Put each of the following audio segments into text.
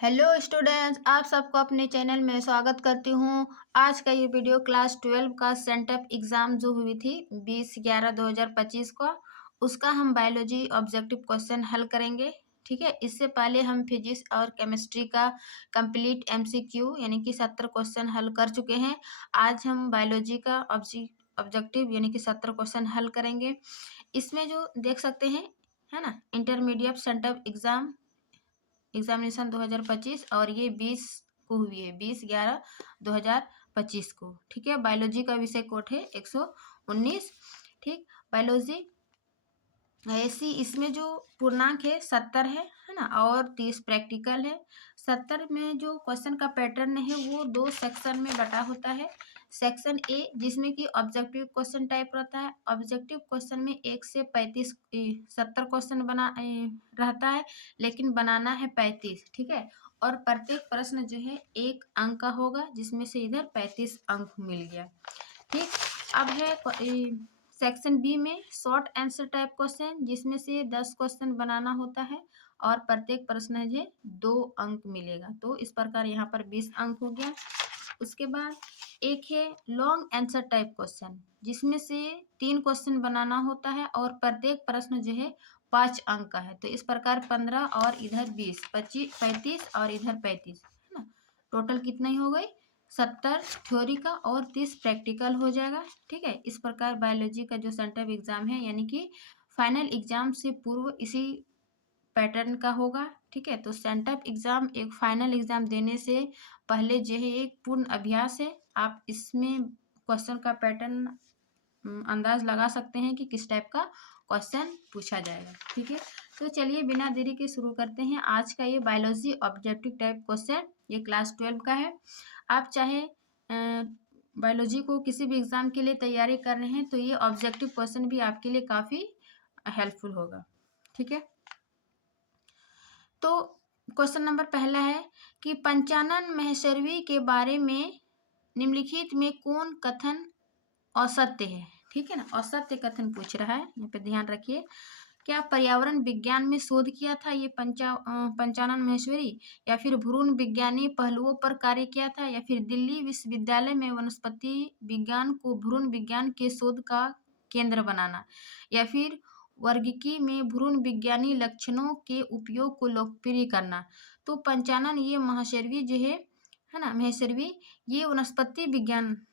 Hello students, आप सबको अपने चैनल में स्वागत करती हूँ। आज का ये वीडियो क्लास 12 का सेंटअप एग्ज़ाम जो हुई थी 20/11/2025 को, उसका हम बायोलॉजी ऑब्जेक्टिव क्वेश्चन हल करेंगे। ठीक है, इससे पहले हम फिजिक्स और केमिस्ट्री का कंप्लीट एमसीक्यू यानी कि 70 क्वेश्चन हल कर चुके हैं। आज हम बायोलॉजी का ऑब्जेक्टिव यानी कि 70 क्वेश्चन हल करेंगे। इसमें जो देख सकते हैं, है ना, इंटरमीडिएट सेंटअप एग्जामिनेशन 2025 और ये 20 को हुई है, 20/11/2025 को। ठीक है, बायोलॉजी का विषय कोड है 119। ठीक, बायोलॉजी ऐसी इसमें जो पूर्णांक है 70 है ना, और 30 प्रैक्टिकल है। 70 में जो क्वेश्चन का पैटर्न है वो 2 सेक्शन में बटा होता है। सेक्शन ए जिसमें कि ऑब्जेक्टिव क्वेश्चन टाइप रहता है। ऑब्जेक्टिव क्वेश्चन में 1 से 35 70 क्वेश्चन रहता है, लेकिन बनाना है 35। ठीक है, और प्रत्येक प्रश्न जो है 1 अंक का होगा, जिसमें से इधर 35 अंक मिल गया। ठीक, अब है सेक्शन बी में शॉर्ट आंसर टाइप क्वेश्चन, जिसमें से 10 क्वेश्चन बनाना होता है और प्रत्येक प्रश्न है 2 अंक मिलेगा। तो इस प्रकार यहाँ पर 20 अंक हो गया। उसके बाद एक है लॉन्ग आंसर टाइप क्वेश्चन, जिसमें से 3 क्वेश्चन बनाना होता है और प्रत्येक प्रश्न जो है 5 अंक का है। तो इस प्रकार 15 और इधर 20, 25, 35 और इधर 35, है ना। टोटल कितना ही हो गई, 70 थ्योरी का और 30 प्रैक्टिकल हो जाएगा। ठीक है, इस प्रकार बायोलॉजी का जो सेंटअप एग्जाम है यानी कि फाइनल एग्जाम से पूर्व इसी पैटर्न का होगा। ठीक है, तो सेंटअप एग्जाम एक फाइनल एग्जाम देने से पहले जो है एक पूर्ण अभ्यास है। आप इसमें क्वेश्चन का पैटर्न अंदाज लगा सकते हैं कि किस टाइप का क्वेश्चन पूछा जाएगा। ठीक है, तो चलिए बिना देरी के शुरू करते हैं आज का ये बायोलॉजी ऑब्जेक्टिव टाइप क्वेश्चन। ये क्लास 12 का है। आप चाहे बायोलॉजी को किसी भी एग्जाम के लिए तैयारी कर रहे हैं तो ये ऑब्जेक्टिव क्वेश्चन भी आपके लिए काफ़ी हेल्पफुल होगा। ठीक है, तो क्वेश्चन नंबर पहला है कि पंचानन महर्षि के बारे में निम्नलिखित में कौन कथन असत्य है। ठीक है ना, असत्य कथन पूछ रहा है, यहाँ पे ध्यान रखिए। क्या पर्यावरण विज्ञान में शोध किया था ये पंचानन महेश्वरी, या फिर भ्रूण विज्ञानी पहलुओं पर कार्य किया था, या फिर दिल्ली विश्वविद्यालय में वनस्पति विज्ञान को भ्रूण विज्ञान के शोध का केंद्र बनाना, या फिर वर्गीकी में भ्रूण विज्ञानी लक्षणों के उपयोग को लोकप्रिय करना। तो पंचानन ये महर्षि जो है ना, महर्षि ये वनस्पति विज्ञान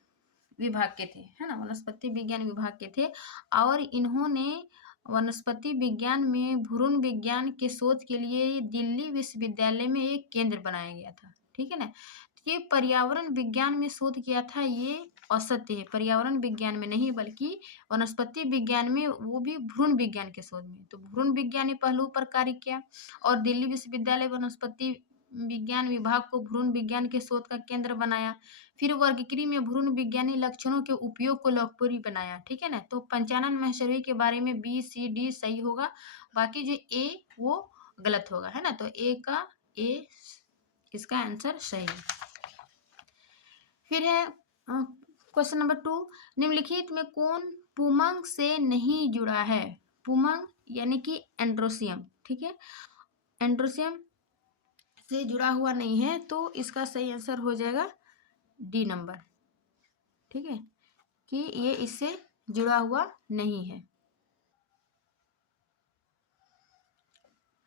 विभाग के थे, है ना, वनस्पति विज्ञान विभाग के थे। और इन्होंने वनस्पति विज्ञान में भ्रूण विज्ञान के शोध के लिए दिल्ली विश्वविद्यालय में एक केंद्र बनाया गया था। ठीक है ना, तो ये पर्यावरण विज्ञान में शोध किया था, ये असत्य है। पर्यावरण विज्ञान में नहीं, बल्कि वनस्पति विज्ञान में, वो भी भ्रूण विज्ञान के शोध में। तो भ्रूण विज्ञानी पहलू पर कार्य किया और दिल्ली विश्वविद्यालय वनस्पति विज्ञान विभाग को भ्रूण विज्ञान के शोध का केंद्र बनाया। फिर वर्गीकृत में भ्रूण विज्ञानी लक्षणों के उपयोग को लोकप्रिय बनाया। ठीक है ना, तो पंचानन महर्षि के बारे में बी सी डी सही होगा, बाकी जो ए वो गलत होगा, है ना। तो ए इसका आंसर सही है। फिर है क्वेश्चन नंबर 2, निम्नलिखित में कौन पुमंग से नहीं जुड़ा है। पुमंग यानी कि एंड्रोसियम। ठीक है, एंड्रोसियम से जुड़ा हुआ नहीं है, तो इसका सही आंसर हो जाएगा डी नंबर। ठीक है, कि ये इससे जुड़ा हुआ नहीं है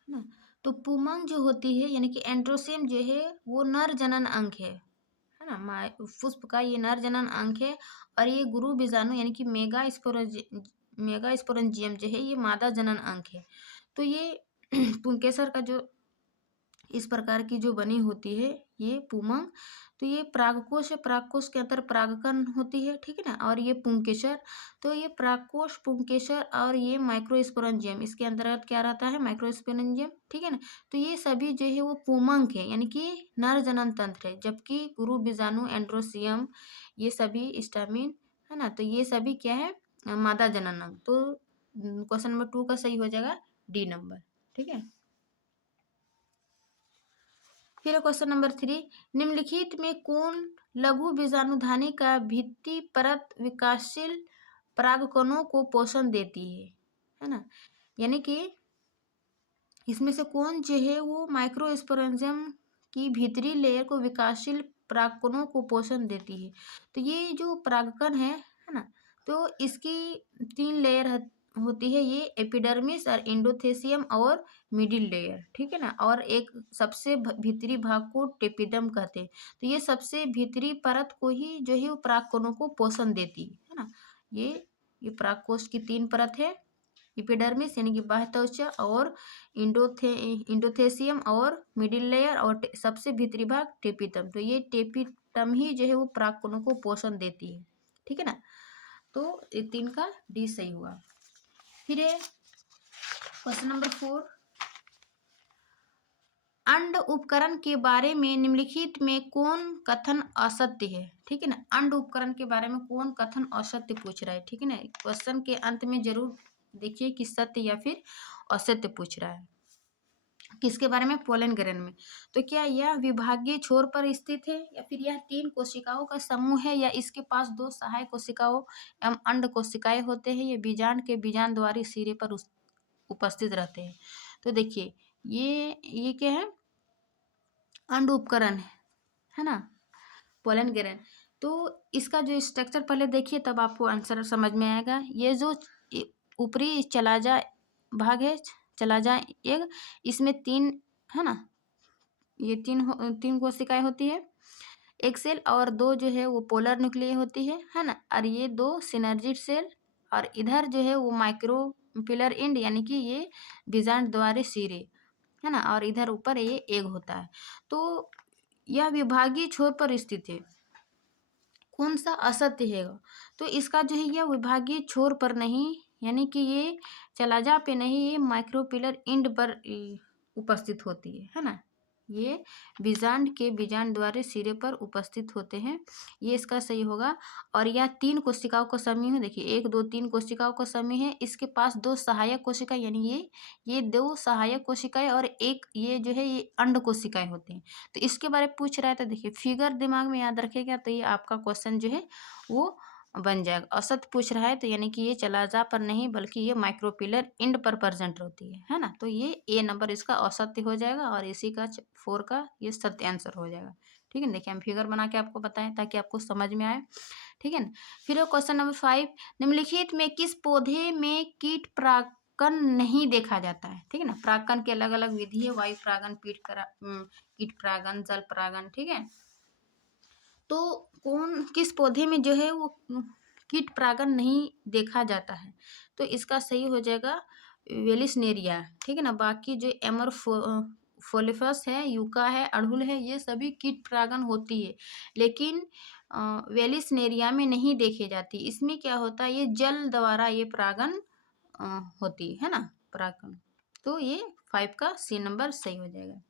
ना। तो पुमंग जो होती है यानी कि एंड्रोसियम जो है वो नर जनन अंग है ना, पुष्प का ये नर जनन अंग है। और ये गुरु बीजाणु यानी कि मेगा स्पोरेंजियम जो है ये मादा जनन अंग है। तो ये पुंकेसर का जो इस प्रकार की जो बनी होती है ये पुमंग, तो ये परागकोश है, परागकोश के अंदर परागकण होती है। ठीक है ना, और ये पुंकेसर, तो ये परागकोश, पुंकेसर और ये माइक्रोस्पोरेंजियम, इसके अंतर्गत क्या रहता है, माइक्रोस्पोरेंजियम। ठीक है ना, तो ये सभी जो है वो पुमंग है यानी कि नर जनन तंत्र है, जबकि गुरु बीजाणु एंड्रोसियम ये सभी स्टामिन, है ना, तो ये सभी क्या है, मादा जनन अंग। तो क्वेश्चन नंबर 2 का सही हो जाएगा डी नंबर। ठीक है, फिर क्वेश्चन नंबर 3, निम्नलिखित में कौन लघु बीजाणुधानी का भित्ति परत विकासशील परागकणों को पोषण देती है ना। यानी कि इसमें से कौन जो है वो माइक्रोस्पोरेंजियम की भीतरी लेयर को विकासशील परागकणों को पोषण देती है। तो ये जो परागकण है ना, तो इसकी 3 लेयर होती है, ये एपिडर्मिस और एंडोथेसियम और मिडिल लेयर, ठीक है ना। और एक सबसे भीतरी भाग को टेपिडम कहते हैं। तो ये सबसे भीतरी परत को ही जो है वो परागकणों को पोषण देती है ना। ये परागकोश की 3 परत है, एपिडर्मिस यानी कि बाह्य त्वचा, और इंडोथेसियम और मिडिल लेयर, और सबसे भीतरी भाग टेपिटम। तो ये टेपिटम ही जो है वो परागकणों को पोषण देती है, ठीक है ना। तो ये 3 का डी सही हुआ। फिर है क्वेश्चन नंबर 4, अंड उपकरण के बारे में निम्नलिखित में कौन कथन असत्य है, ठीक है ना। अंड उपकरण के बारे में कौन कथन असत्य पूछ रहा है, ठीक है ना। क्वेश्चन के अंत में जरूर देखिए कि सत्य या फिर असत्य पूछ रहा है। किसके बारे में, पोलन ग्रेन में। तो क्या यह विभागीय छोर पर स्थित है, या फिर यह 3 कोशिकाओं का समूह है, या इसके पास 2 सहायक कोशिकाओं एवं अंड कोशिकाएं होते हैं, ये बीजांड के बीजांड द्वारी सिरे पर उपस्थित रहते हैं। तो देखिए ये क्या है, अंड उपकरण है ना, पोलन ग्रेन। तो इसका जो स्ट्रक्चर पहले देखिए, तब आपको आंसर समझ में आएगा। ये जो ऊपरी चलाजा भाग है, चलाजा एक, इसमें 3 है ना, ये 3 कोशिकाएं होती है, एक सेल, और 2 जो है वो पोलर न्यूक्लिय होती है ना। और ये 2 सिनर्जिड सेल, और इधर जो है वो माइक्रोपिलर एंड यानी कि ये बीजांड द्वारी सिरे है ना, और इधर ऊपर ये एग होता है। तो यह विभागीय छोर पर स्थित है। कौन सा असत्य है, तो इसका जो है यह विभागीय छोर पर नहीं, यानी कि ये चलाजा पे नहीं, ये माइक्रोपिलर एंड पर उपस्थित होती है ना। ये बीजांड के बीजांड द्वारा सिरे पर उपस्थित होते हैं, ये इसका सही होगा। और यह 3 कोशिकाओं का समूह है, देखिए 1 2 3 कोशिकाओं का समूह है। इसके पास 2 सहायक कोशिका, यानी ये 2 सहायक कोशिकाएं और एक ये जो है ये अंड कोशिकाएं होती हैं। तो इसके बारे में पूछ रहा है, तो देखिए फिगर दिमाग में याद रखेगा, तो ये आपका क्वेश्चन जो है वो बन जाएगा। असत पूछ रहा है, तो यानी कि ये चलाजा पर नहीं, बल्कि ये माइक्रोपिलर एंड पर प्रेजेंट होती है ना। तो ये ए नंबर इसका असत्य हो जाएगा, और इसी का 4 का ये सत्य आंसर हो जाएगा, ठीक है। देखिए हम फिगर बना के आपको बताएं ताकि आपको समझ में आए, ठीक है ना। फिर क्वेश्चन नंबर 5, निम्नलिखित में किस पौधे में कीट परागकण नहीं देखा जाता है, ठीक है ना। परागकण की अलग अलग विधि है, वायु परागण, कीट परागण, जल परागण, ठीक है। तो किस पौधे में जो है वो कीट परागण नहीं देखा जाता है, तो इसका सही हो जाएगा वेलिसनेरिया, ठीक है ना। बाकी जो फोलिफस है, यूका है, अड़हुल है, ये सभी कीट परागण होती है, लेकिन वेलिसनेरिया में नहीं देखे जाती। इसमें क्या होता है, ये जल द्वारा ये परागण होती है ना, परागण। तो ये 5 का सी नंबर सही हो जाएगा।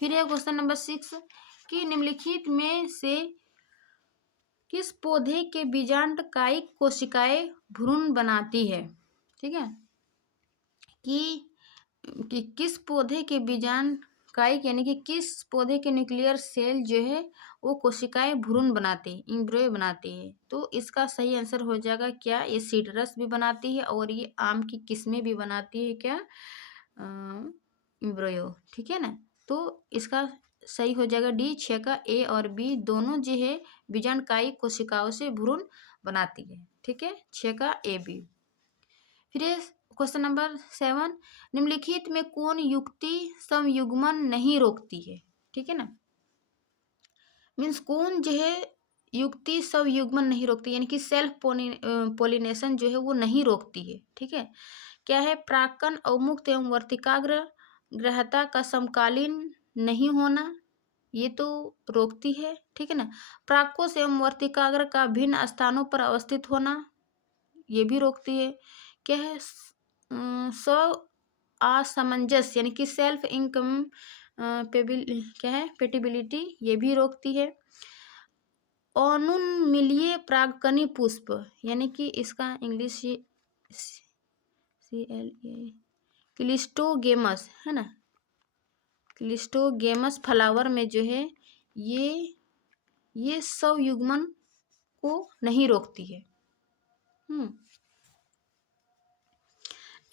फिर है क्वेश्चन नंबर 6 कि निम्नलिखित में से किस पौधे के बीजांड कायिक कोशिकाएं भ्रूण बनाती है, ठीक है। कि किस पौधे के बीजांड कायिक यानी कि किस पौधे के न्यूक्लियर सेल जो है वो कोशिकाएं भ्रूण बनाती है, इम्ब्रियो बनाती है। तो इसका सही आंसर हो जाएगा क्या, ये सीडरस भी बनाती है, और ये आम की किस्में भी बनाती है, क्या इम्ब्रियो, ठीक है ना। तो इसका सही हो जाएगा डी, 6 का ए और बी दोनों जो है बीजांड कायिक कोशिकाओं से भ्रूण बनाती है, ठीक है, 6 का ए बी। फिर क्वेश्चन नंबर 7, निम्नलिखित में कौन युक्ति संयुग्मन नहीं रोकती है, ठीक है ना। मीन्स कौन जो है युक्ति संयुग्मन नहीं रोकती, यानी कि सेल्फ पोलिनेशन जो है वो नहीं रोकती है, ठीक है। क्या है, प्राक्कन, अवमुक्त एवं वर्तिकाग्र ग्रहता का समकालीन नहीं होना, ये तो रोकती है, ठीक है ना। प्राक्कोश एवं वर्तिकाग्र का भिन्न स्थानों पर अवस्थित होना, ये भी रोकती है। क्या है, स्व असमंजस यानी कि सेल्फ इनकम क्या है, पेटिबिलिटी, ये भी रोकती है। अनुन्मीलिय परागकणी पुष्प यानी कि इसका इंग्लिश क्लिस्टोगेमस है ना, क्लिस्टोगेमस फ्लावर में जो है ये संयुग्मन को नहीं रोकती है।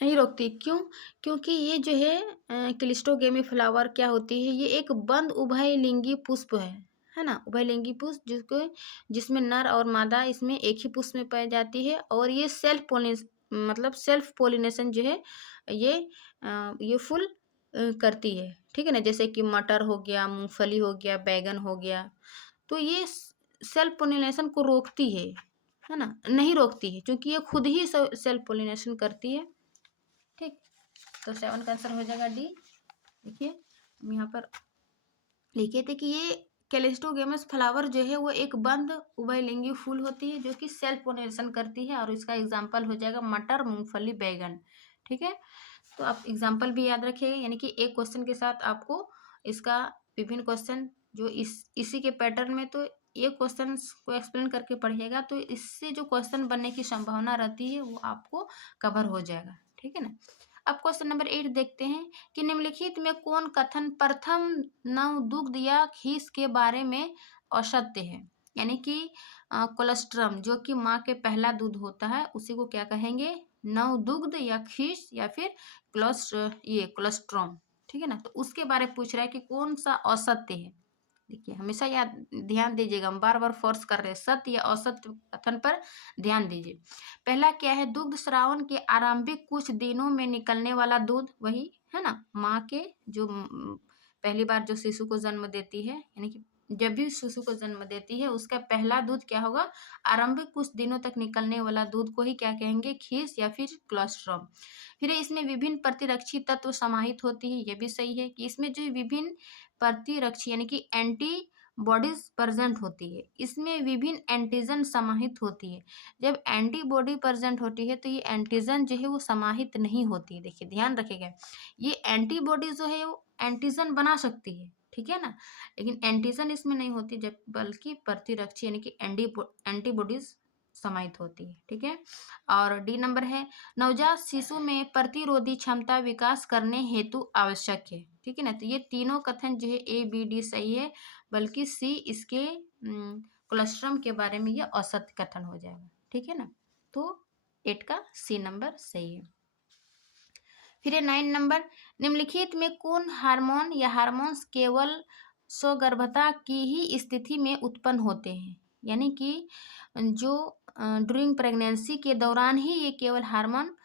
नहीं रोकती। क्यों? क्योंकि ये जो है क्लिस्टोगेमी फ्लावर क्या होती है, ये एक बंद उभयलिंगी पुष्प है ना, उभयलिंगी पुष्प जिसमें नर और मादा इसमें एक ही पुष्प में पाई जाती है, और ये सेल्फ पोलिनेशन जो है ये फुल करती है, ठीक है ना। जैसे कि मटर हो गया, मूंगफली हो गया, बैगन हो गया, तो ये सेल्फ पोलिनेशन को रोकती है ना, नहीं रोकती है, क्योंकि ये खुद ही सेल्फ पोलिनेशन करती है। ठीक, तो 7 का आंसर हो जाएगा डी। देखिए हम यहाँ पर लिखे थे कि ये कैलिस्टोगेमस फ्लावर जो है वो एक बंद उभयलिंगी फूल होती है जो कि सेल्फ पोलिनेशन करती है, और इसका एग्जाम्पल हो जाएगा मटर, मूंगफली, बैगन। ठीक है, तो आप एग्जाम्पल भी याद रखिएगा, यानी कि एक क्वेश्चन के साथ आपको इसका विभिन्न क्वेश्चन जो इसी के पैटर्न में, तो एक क्वेश्चन को एक्सप्लेन करके पढ़िएगा, तो इससे जो क्वेश्चन बनने की संभावना रहती है वो आपको कवर हो जाएगा। ठीक है ना। अब क्वेश्चन नंबर 8 देखते हैं कि निम्नलिखित में कौन कथन प्रथम नव दुग्ध या खीस के बारे में असत्य है। यानी कि कोलेस्ट्रम जो कि माँ के पहला दूध होता है उसी को क्या कहेंगे, नव दुग्ध या खीस या फिर कोलेस्ट्रॉम। ठीक है ना, तो उसके बारे में पूछ रहा है कि कौन सा असत्य है। देखिए हमेशा याद ध्यान दीजिएगा, हम बार बार फोर्स कर रहे हैं, सत्य या असत्य कथन पर ध्यान दीजिए। पहला क्या है, दुग्ध श्रावण के आरंभिक कुछ दिनों में निकलने वाला दूध, वही है ना, माँ के जो पहली बार जो शिशु को जन्म देती है, यानी कि जब भी शिशु को जन्म देती है उसका पहला दूध क्या होगा, आरंभिक कुछ दिनों तक निकलने वाला दूध को ही क्या कहेंगे, खीस या फिर कोलेस्ट्रॉम। फिर इसमें विभिन्न प्रतिरक्षी तत्व समाहित होती है, ये भी सही है कि इसमें जो विभिन्न प्रतिरक्षी यानी कि एंटी बॉडीज प्रेजेंट होती है, इसमें विभिन्न एंटीजन समाहित होती है। जब एंटीबॉडी प्रेजेंट होती है तो ये एंटीजन जो है वो समाहित नहीं होती है। देखिए ध्यान रखिएगा, ये एंटीबॉडी जो है वो एंटीजन बना सकती है, ठीक है ना, लेकिन एंटीजन इसमें नहीं होती, जब बल्कि प्रतिरक्षी यानी कि एंटीबॉडीज समाहित होती है। ठीक है, और डी नंबर है, नवजात शिशु में प्रतिरोधी क्षमता विकास करने हेतु आवश्यक है। ठीक है ना, तो ये तीनों कथन जो है ए बी डी सही है, बल्कि सी इसके कोलेस्ट्रॉम के बारे में ये असत्य कथन हो जाएगा। ठीक है ना, तो 8 का सी नंबर सही है। फिर 9 नंबर, निम्नलिखित में कौन हार्मोन या हार्मोन्स केवल स्वगर्भता की ही स्थिति में उत्पन्न होते हैं। यानी कि जो ड्यूरिंग प्रेगनेंसी के दौरान ही ये केवल हार्मोन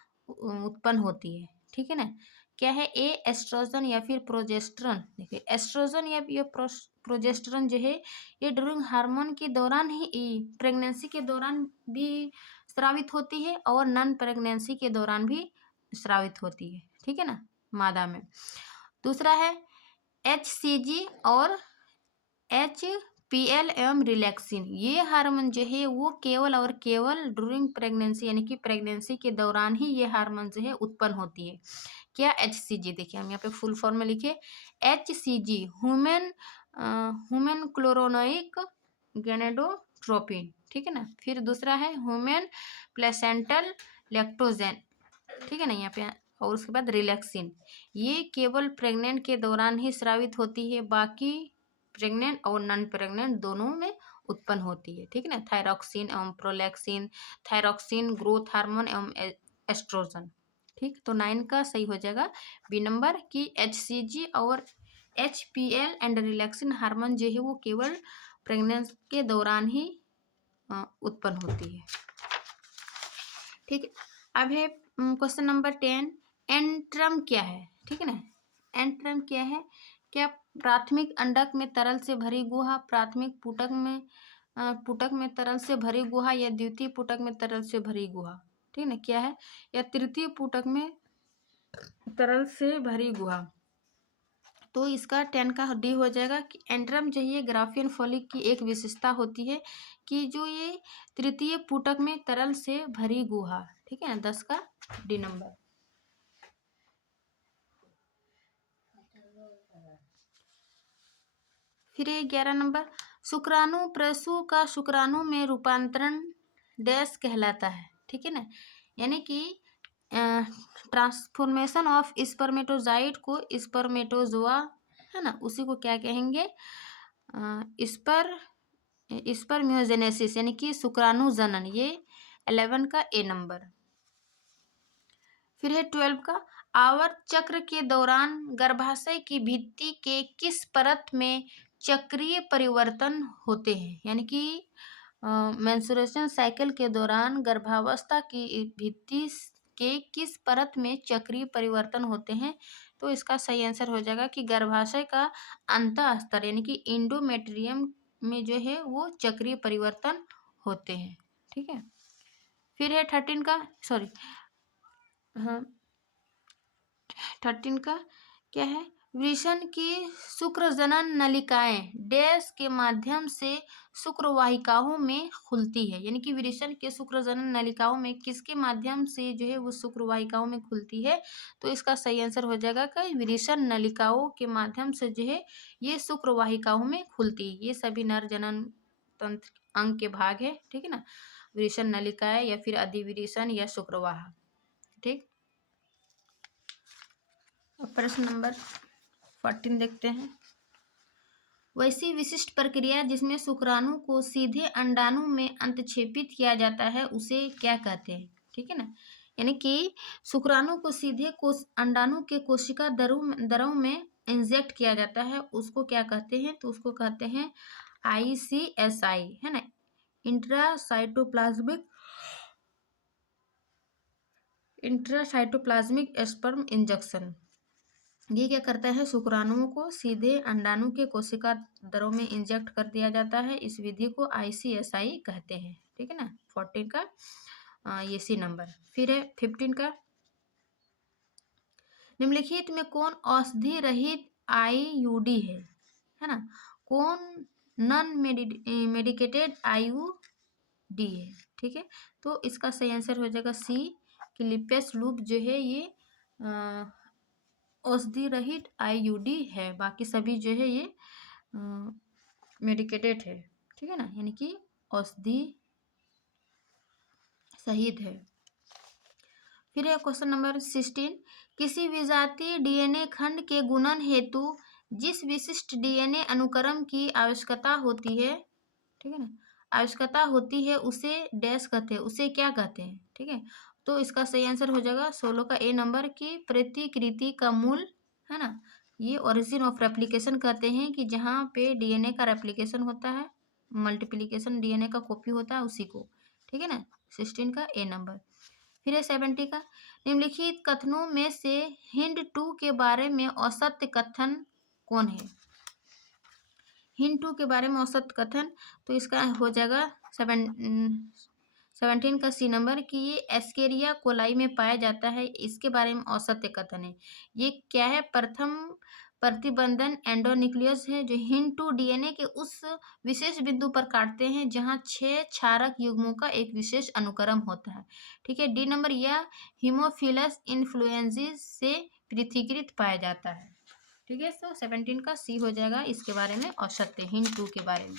उत्पन्न होती है। ठीक है ना, क्या है, ए एस्ट्रोजन या फिर प्रोजेस्टेरोन। देखिए एस्ट्रोजन या ये प्रोजेस्टेरोन जो है ये ड्यूरिंग हार्मोन के दौरान ही, प्रेगनेंसी के दौरान भी स्रावित होती है और नॉन प्रेगनेंसी के दौरान भी स्रावित होती है। ठीक है ना, मादा में। दूसरा है HCG और HPL एवं रिलैक्सिन, ये हार्मोन जो है वो केवल और केवल ड्यूरिंग प्रेगनेंसी यानी कि प्रेगनेंसी के दौरान ही ये हार्मोन जो है उत्पन्न होती है। क्या, HCG। देखिए हम यहाँ पे फुल फॉर्म में लिखे, HCG ह्यूमन क्लोरोनोइक गैनेडोट्रोपिन। ठीक है ना, फिर दूसरा है ह्यूमन प्लेसेंटल लैक्टोजेन। ठीक है ना, यहाँ पे, और उसके बाद रिलैक्सिन, ये केवल प्रेग्नेंट के दौरान ही स्रावित होती है, बाकी प्रेग्नेंट और नॉन प्रेग्नेंट दोनों में उत्पन्न होती है। ठीक है ना, थायरॉक्सिन एवं प्रोलैक्सिन, थायरॉक्सिन ग्रोथ हार्मोन एवं एस्ट्रोजन। ठीक, तो 9 का सही हो जाएगा बी नंबर की HCG और HPL एंड रिलैक्सिन हार्मोन जो है वो केवल प्रेगनेंसी के दौरान ही उत्पन्न होती है। ठीक है, अब है क्वेश्चन नंबर 10, एंट्रम क्या है। ठीक है ना, एंट्रम क्या है, क्या प्राथमिक अंडक में तरल से भरी गुहा, प्राथमिक पुटक में तरल से भरी गुहा, या द्वितीय पुटक में तरल से भरी गुहा। ठीक है ना, क्या है, या तृतीय पुटक में तरल से भरी गुहा। तो इसका 10 का डी हो जाएगा कि एंट्रम जो है ग्राफियन फॉलिक की एक विशेषता होती है कि जो ये तृतीय पुटक में तरल से भरी गुहा। ठीक है ना, 10 का डी नंबर। फिर 11 नंबर, शुक्राणु प्रसु का शुक्राणु में रूपांतरण डैश कहलाता है। ठीक है ना, यानी कि ट्रांसफॉर्मेशन ऑफ स्पर्मेटोजाइट को स्पर्मेटोजोआ, है ना, उसी को क्या कहेंगे, स्पर्मियोजेनेसिस यानी कि शुक्राणु जनन, ये 11 का ए नंबर। फिर है 12 का, आवर्त चक्र के दौरान गर्भाशय की भित्ति के किस परत में चक्रीय परिवर्तन होते हैं, यानी कि मेंस्ट्रुएशन साइकिल के दौरान गर्भावस्था की भित्ति के किस परत में चक्रीय परिवर्तन होते हैं। तो इसका सही आंसर हो जाएगा कि गर्भाशय का अंतः स्तर यानी कि इंडोमेट्रियम में जो है वो चक्रीय परिवर्तन होते हैं। ठीक है, फिर है 13 का, सॉरी हाँ 13 का क्या है, वृषण की शुक्रजनन नलिकाएं डैश के माध्यम से शुक्रवाहिकाओं में खुलती है, यानी कि वृषण के शुक्रजनन नलिकाओं में किसके माध्यम से जो है वो शुक्रवाहिकाओं में खुलती है। तो इसका सही आंसर हो जाएगा कि वृषण नलिकाओं के माध्यम से जो है ये शुक्रवाहिकाओं में खुलती है। ये सभी नर जनन तंत्र अंग के भाग है। ठीक है ना, वृषण नलिकाएं या फिर अधिवृषण या शुक्रवाह। ठीक, प्रश्न नंबर 14 देखते हैं। वैसी विशिष्ट प्रक्रिया जिसमें शुक्राणु को सीधे अंडाणु में अंतक्षेपित किया जाता है उसे क्या कहते हैं। ठीक है ना, यानी कि शुक्राणु को सीधे अंडाणु के कोशिका दरों में इंजेक्ट किया जाता है, उसको क्या कहते हैं। तो उसको कहते हैं ICSI, है ना, इंट्रासाइटोप्लाज्मिक स्पर्म इंजेक्शन। ये क्या करता है, शुक्राणुओं को सीधे अंडाणु के कोशिका दरों में इंजेक्ट कर दिया जाता है। इस विधि को ICSI कहते हैं। ठीक है ना, 14 का ये सी नंबर। फिर है 15 का, निम्नलिखित में कौन औषधि रहित IUD है ना, कौन नॉन मेडिकेटेड IUD है। ठीक है, तो इसका सही आंसर हो जाएगा C, कि लिपेस लूप जो है ये औषधि रहित IUD है, बाकी सभी जो है ये मेडिकेटेड है। ठीक है ना, यानी कि औषधि सहित है। फिर है क्वेश्चन नंबर 16, किसी विजातीय DNA खंड के गुणन हेतु जिस विशिष्ट DNA अनुक्रम की आवश्यकता होती है, ठीक है ना, आवश्यकता होती है उसे डैश कहते हैं, उसे क्या कहते हैं। ठीक है, तो इसका सही आंसर हो जाएगा 16 का A नंबर की प्रतिकृति का मूल, है ना, ये ओरिजिन ऑफ रेप्लिकेशन कहते हैं कि जहाँ पे DNA का रेप्लिकेशन होता है, मल्टीप्लिकेशन DNA का कॉपी होता है उसी को। ठीक है ना, 16 का A नंबर। फिर है 70 का, निम्नलिखित कथनों में से हिंड 2 के बारे में औसत कथन कौन है। हिंड 2 के बारे में औसत कथन, तो इसका हो जाएगा 17 का C नंबर, कि ये एस्केरिया कोलाई में पाया जाता है, इसके बारे में औसत कथन है। ये क्या है, प्रथम प्रतिबंधन एंडोन्यूक्लियस है जो हिंड 2 DNA के उस विशेष बिंदु पर काटते हैं जहां 6 क्षारक युग्मों का एक विशेष अनुक्रम होता है। ठीक है, D नंबर, यह हीमोफिलस इन्फ्लुएंजाe से पृथकीकृत पाया जाता है। ठीक है, तो 17 का C हो जाएगा इसके बारे में औसत हिंड 2 के बारे में।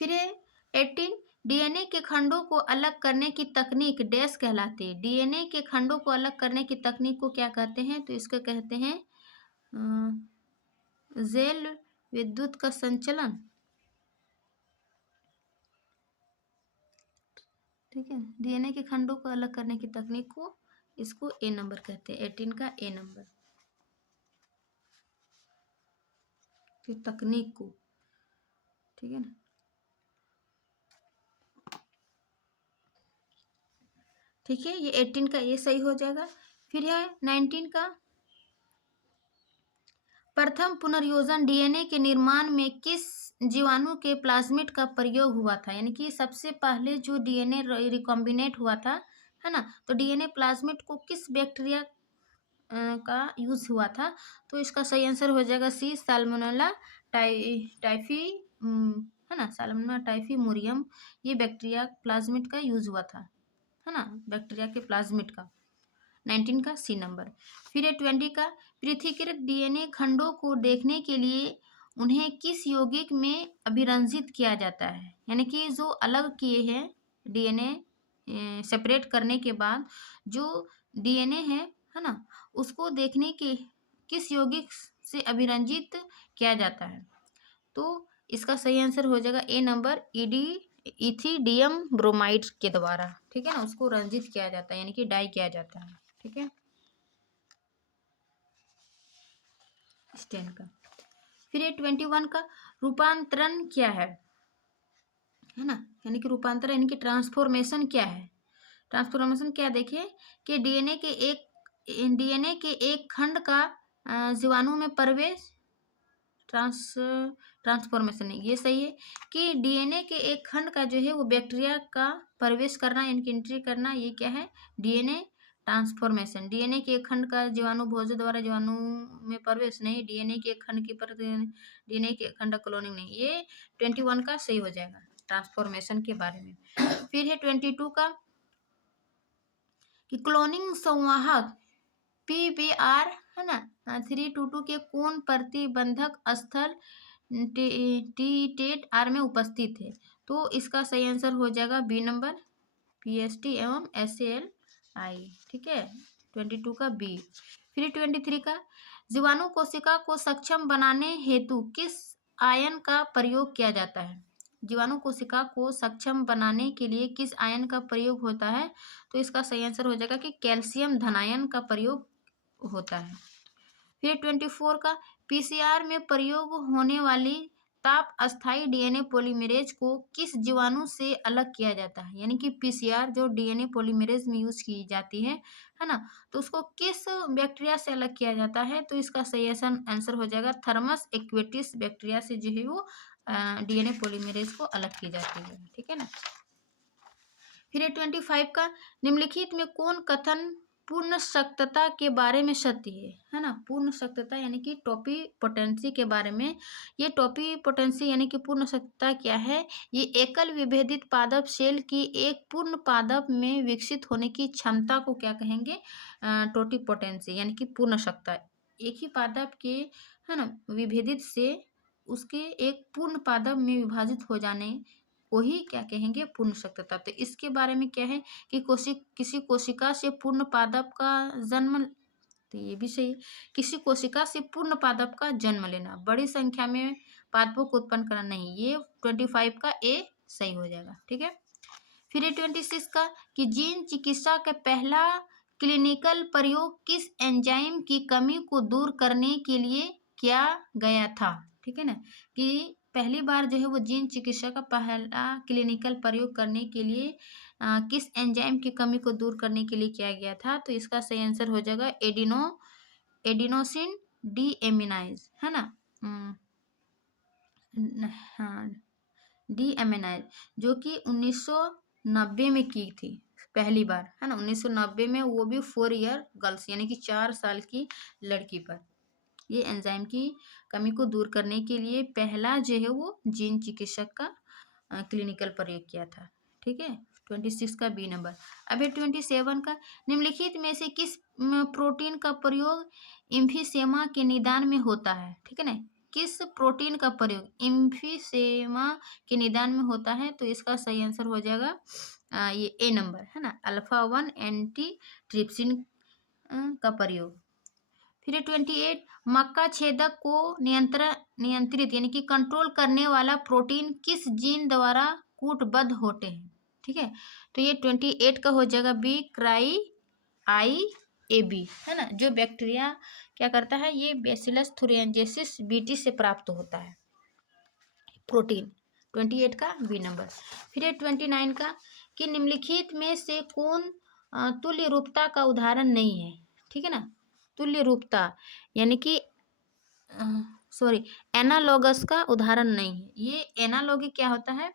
फिर 18, DNA के खंडों को अलग करने की तकनीक डैश कहलाती है। DNA के खंडों को अलग करने की तकनीक को क्या कहते हैं, तो इसको कहते हैं जैल विद्युत का संचलन। ठीक है, DNA के खंडों को अलग करने की तकनीक को इसको A नंबर कहते हैं, 18 का A नंबर की तकनीक को। ठीक है ना, ठीक है, ये 18 का ये सही हो जाएगा। फिर है 19 का, प्रथम पुनर्योजन DNA के निर्माण में किस जीवाणु के प्लाज्मिड का प्रयोग हुआ था, यानी कि सबसे पहले जो DNA रिकॉम्बिनेट हुआ था, है ना, तो DNA प्लाज्मिड को किस बैक्टीरिया का यूज हुआ था। तो इसका सही आंसर हो जाएगा C, साल्मोनेला टाइफी, है ना, साल्मोनेला टाइफीमोरियम, ये बैक्टीरिया प्लाज्मिड का यूज हुआ था, है ना, बैक्टीरिया के प्लाज्मिड का। 19 का C नंबर। फिर 20 का, पृथकीकृत DNA खंडों को देखने के लिए उन्हें किस यौगिक में अभिरंजित किया जाता है, यानी कि जो अलग किए हैं DNA सेपरेट करने के बाद जो DNA है ना, उसको देखने के किस यौगिक से अभिरंजित किया जाता है। तो इसका सही आंसर हो जाएगा A नंबर, इथिडियम ब्रोमाइड के द्वारा, ठीक है ना, उसको रंजित किया जाता है यानी कि डाई किया जाता है, ठीक है, स्टेन का। फिर ये 21 का रूपांतरण क्या है ना, यानी कि रूपांतरण यानी कि ट्रांसफॉर्मेशन क्या है। ट्रांसफॉर्मेशन क्या, देखिए कि डीएनए के एक खंड का जीवाणु में प्रवेश, ट्रांसफॉर्मेशन है ये सही है, कि डीएनए के एक खंड का जो है वो बैक्टीरिया का प्रवेश करना यानी कि एंट्री करना, ये क्या है, डीएनए ट्रांसफॉर्मेशन। डीएनए के एक खंड का जीवाणु भोजन द्वारा जीवाणु में प्रवेश नहीं, डीएनए के एक खंड की पर डीएनए के एक खंड क्लोनिंग नहीं, ये 21 का सही हो जाएगा ट्रांसफॉर्मेशन के बारे में। फिर है 22 का कि क्लोनिंग संवाहक पीबीआर है ना 322 के कौन प्रतिबंधक स्थल टी आर में उपस्थित है, तो इसका सही आंसर हो जाएगा बी नंबर, पीएसटी एवं एसएल आई, ठीक है, 22 का बी। फिर 23 का जीवाणु कोशिका को सक्षम बनाने हेतु किस आयन का प्रयोग किया जाता है। जीवाणु कोशिका को सक्षम बनाने के लिए किस आयन का प्रयोग होता है, तो इसका सही आंसर हो जाएगा कि कैल्शियम धनायन का प्रयोग होता है। फिर 24 का पीसीआर में प्रयोग होने वाली ताप अस्थायी डीएनए पॉलीमरेज को किस जीवाणु से अलग किया जाता है, यानी कि पीसीआर जो डीएनए पॉलीमरेज में यूज की जाती है ना, तो उसको किस बैक्टीरिया से अलग किया जाता है, तो इसका सही आंसर हो जाएगा थर्मस एक्वेटिस बैक्टीरिया से जो है वो डीएनए पॉलीमरेज को अलग की जाती है, ठीक है ना। फिर 25 का निम्नलिखित में कौन कथन पूर्ण सख्तता के बारे में सत्य है ना, पूर्ण सख्तता यानी कि टोपी पोटेंसी के बारे में। ये टोपी पोटेंसी यानी कि पूर्ण सख्तता क्या है, ये एकल विभेदित पादप सेल की एक पूर्ण पादप में विकसित होने की क्षमता को क्या कहेंगे, टोटी पोटेंसी यानी कि पूर्ण सख्तता। एक ही पादप के है ना विभेदित से उसके एक पूर्ण पादप में विभाजित हो जाने को ही क्या कहेंगे, पूर्ण सख्तता। तो इसके बारे में क्या है कि किसी कोशिका से पूर्ण पादप का जन्म, तो ये भी सही, किसी कोशिका से पूर्ण पादप का जन्म लेना, बड़ी संख्या में पादपों को उत्पन्न करना नहीं, ये 25 का ए सही हो जाएगा, ठीक है। फिर 26 का कि जीन चिकित्सा का पहला क्लिनिकल प्रयोग किस एंजाइम की कमी को दूर करने के लिए किया गया था, ठीक है ना, कि पहली बार जो है वो जीन चिकित्सा का पहला क्लिनिकल प्रयोग करने के लिए किस एंजाइम की कमी को दूर करने के लिए किया गया था, तो इसका सही आंसर हो जाएगा एडिनोसिन डी एमिनाइज, है ना, हाँ डी एमिनाइज, जो कि 1990 में की थी पहली बार, है ना, 1990 में, वो भी 4 ईयर गर्ल्स यानी कि 4 साल की लड़की पर ये एंजाइम की कमी को दूर करने के लिए पहला जो है वो जीन चिकित्सक का क्लिनिकल प्रयोग किया था, ठीक है, 26 का बी नंबर। अब है 27 का निम्नलिखित में से किस प्रोटीन का प्रयोग इम्फीसेमा के निदान में होता है, ठीक है ना, किस प्रोटीन का प्रयोग इम्फीसेमा के निदान में होता है, तो इसका सही आंसर हो जाएगा ये ए नंबर, है ना, अल्फा-1 एंटी ट्रिप्सिन का प्रयोग। फिर 28 मक्का छेदक को नियंत्रित यानी कि कंट्रोल करने वाला प्रोटीन किस जीन द्वारा कूटबद्ध होते हैं, ठीक है, तो ये 28 का हो जाएगा बी क्राई आई ए बी, है ना, जो बैक्टीरिया क्या करता है, ये बेसिलस थुरिंजेसिस बीटी से प्राप्त होता है प्रोटीन, 28 का बी नंबर। फिर 29 का कि निम्नलिखित में से कौन तुल्य रूपता का उदाहरण नहीं है, ठीक है ना, तुल्य रूपता यानी कि सॉरी एनालॉगस का उदाहरण नहीं है। ये एनालॉगी क्या होता है,